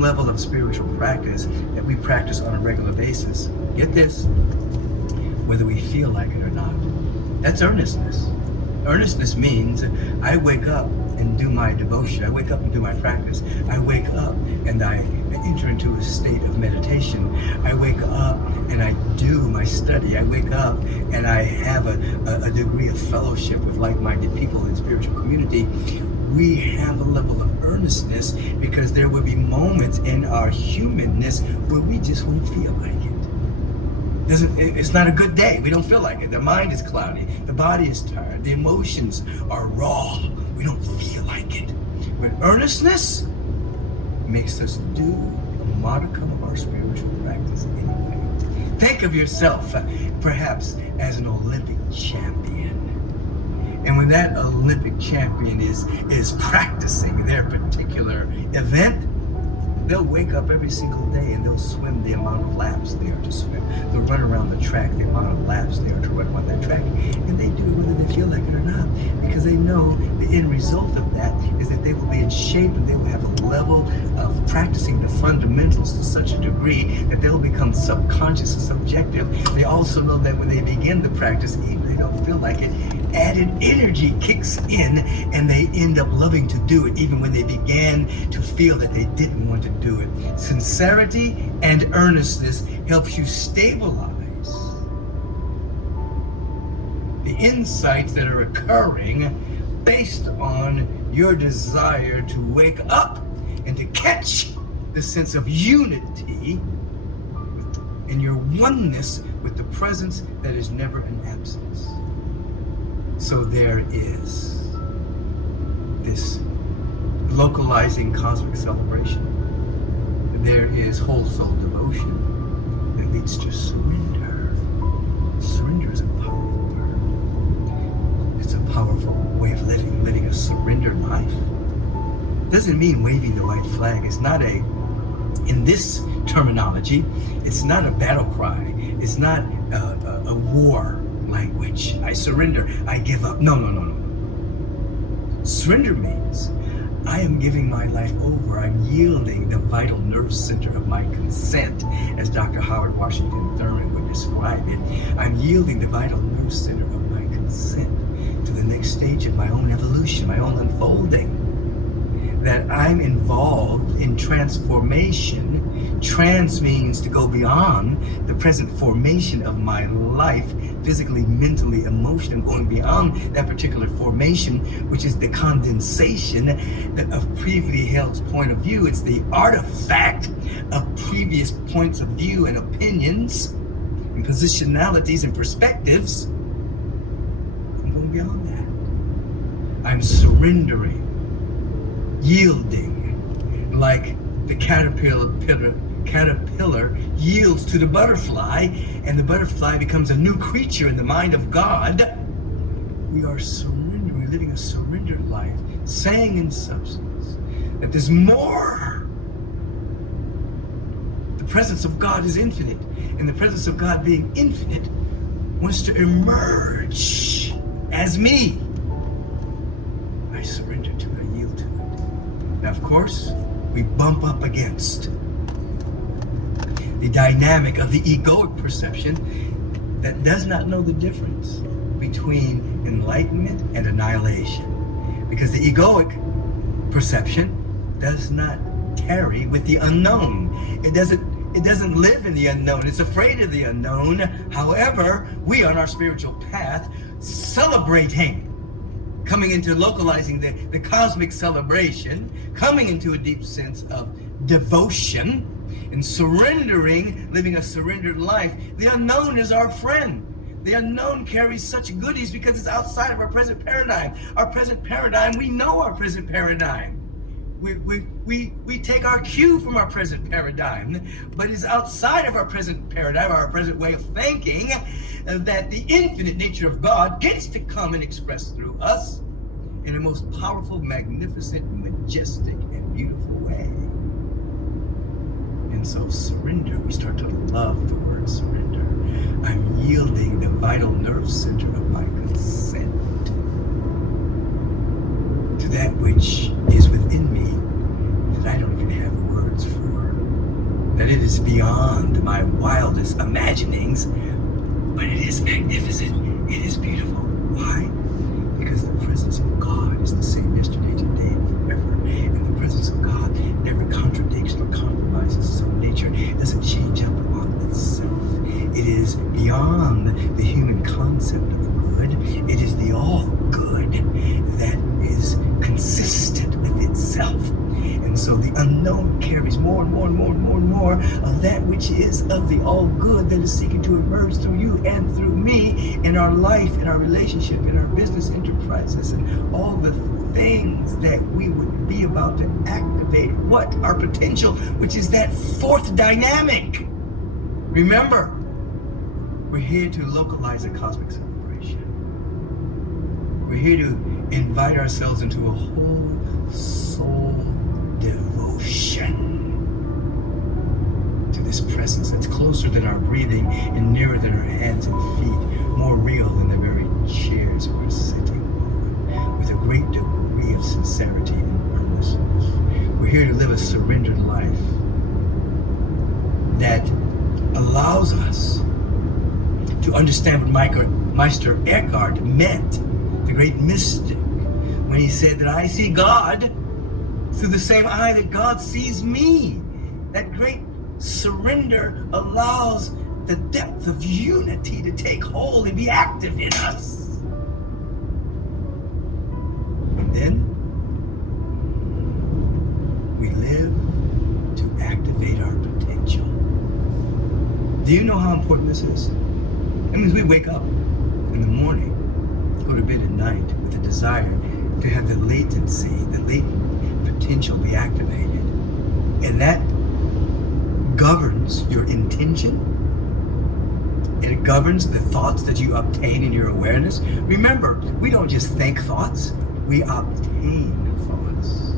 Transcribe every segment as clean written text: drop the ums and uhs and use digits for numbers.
level of spiritual practice that we practice on a regular basis. Get this, whether we feel like it or not. That's earnestness. Earnestness means I wake up and do my devotion. I wake up and do my practice. I wake up and I enter into a state of meditation. I wake up and I do my study. I wake up and I have a degree of fellowship with like-minded people in spiritual community. We have a level of earnestness because there will be moments in our humanness where we just won't feel like it. It's not a good day. We don't feel like it. The mind is cloudy. The body is tired. The emotions are raw. We don't feel like it. But earnestness makes us do a modicum of our spiritual practice anyway. Think of yourself perhaps as an Olympic champion. And when that Olympic champion is practicing their particular event, they'll wake up every single day and they'll swim the amount of laps they are to swim. They'll run around the track the amount of laps they are to run on that track. And they do it whether they feel like it or not, because they know the end result of that is that they will be in shape and they will have a level of practicing the fundamentals to such a degree that they'll become subconscious and subjective. They also know that when they begin the practice, even if they don't feel like it, added energy kicks in and they end up loving to do it even when they began to feel that they didn't want to do it. Sincerity and earnestness helps you stabilize the insights that are occurring based on your desire to wake up and to catch the sense of unity and your oneness with the presence that is never an absence. So there is this localizing cosmic celebration. There is whole soul devotion that leads to surrender. Surrender is a powerful word. It's a powerful way of living a surrendered life. Doesn't mean waving the white flag. It's not in this terminology, it's not a battle cry. It's not a war language. I surrender, I give up. No. Surrender means I am giving my life over. I'm yielding the vital nerve center of my consent, as Dr. Howard Washington Thurman would describe it. I'm yielding the vital nerve center of my consent to the next stage of my own evolution, my own unfolding. That I'm involved in transformation. Trans means to go beyond the present formation of my life, physically, mentally, emotionally, going beyond that particular formation, which is the condensation of previously held point of view. It's the artifact of previous points of view and opinions and positionalities and perspectives. I'm going beyond that. I'm surrendering, yielding, like the caterpillar yields to the butterfly, and the butterfly becomes a new creature in the mind of God. We are surrendering, living a surrendered life, saying in substance that there's more. The presence of God is infinite, and the presence of God being infinite wants to emerge as me. I surrender to it, I yield to it. Now, of course, we bump up against the dynamic of the egoic perception that does not know the difference between enlightenment and annihilation. Because the egoic perception does not tarry with the unknown. It doesn't live in the unknown. It's afraid of the unknown. However, we on our spiritual path, celebrating, coming into localizing the cosmic celebration, coming into a deep sense of devotion, and surrendering, living a surrendered life. The unknown is our friend. The unknown carries such goodies because it's outside of our present paradigm. Our present paradigm, we know our present paradigm. We take our cue from our present paradigm, but it's outside of our present paradigm, our present way of thinking, that the infinite nature of God gets to come and express through us in a most powerful, magnificent, majestic, and beautiful way. And so surrender, we start to love the word surrender. I'm yielding the vital nerve center of my consent to that which is within me that I don't even have words for. is beyond my wildest imaginings, but it is magnificent. It is beautiful. Why? Because the presence of God is the same yesterday, today, and forever. And the presence of God never contradicts nor compromises its own nature. It doesn't change up on itself. It is beyond the human concept of good. It is the all good that is consistent with itself. And so the unknown carries more and more and more and more and more of that which is of the all good that is seeking to emerge through you and through me in our life, in our relationship, in our business enterprises, and all the things that we would be about to activate. What? Our potential, which is that fourth dynamic. Remember, we're here to localize a cosmic celebration. We're here to invite ourselves into a whole soul devotion to this presence that's closer than our breathing and nearer than our hands and feet, more real than the very chairs we're sitting on, with a great degree of sincerity and earnestness. We're here to live a surrendered life that allows us to understand what Meister Eckhart meant, the great mystic, when he said that I see God through the same eye that God sees me. That great surrender allows the depth of unity to take hold and be active in us. And then we live to activate our potential. Do you know how important this is? That means we wake up in the morning, go to bed at night with a desire to have the latent potential be activated. And that governs your intention. It governs the thoughts that you obtain in your awareness. Remember, we don't just think thoughts, we obtain thoughts.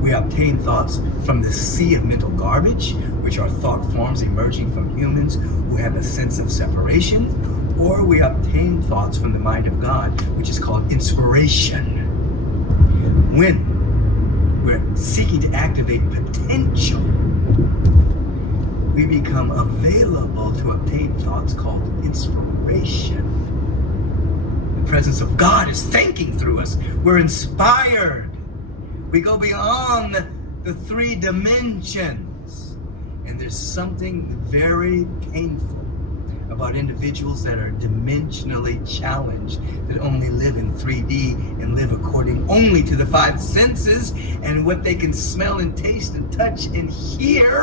We obtain thoughts from the sea of mental garbage, which are thought forms emerging from humans who have a sense of separation, or we obtain thoughts from the mind of God, which is called inspiration. When we're seeking to activate potential, we become available to obtain thoughts called inspiration. The presence of God is thinking through us. We're inspired. We go beyond the three dimensions. And there's something very painful about individuals that are dimensionally challenged, that only live in 3D and live according only to the five senses and what they can smell and taste and touch and hear.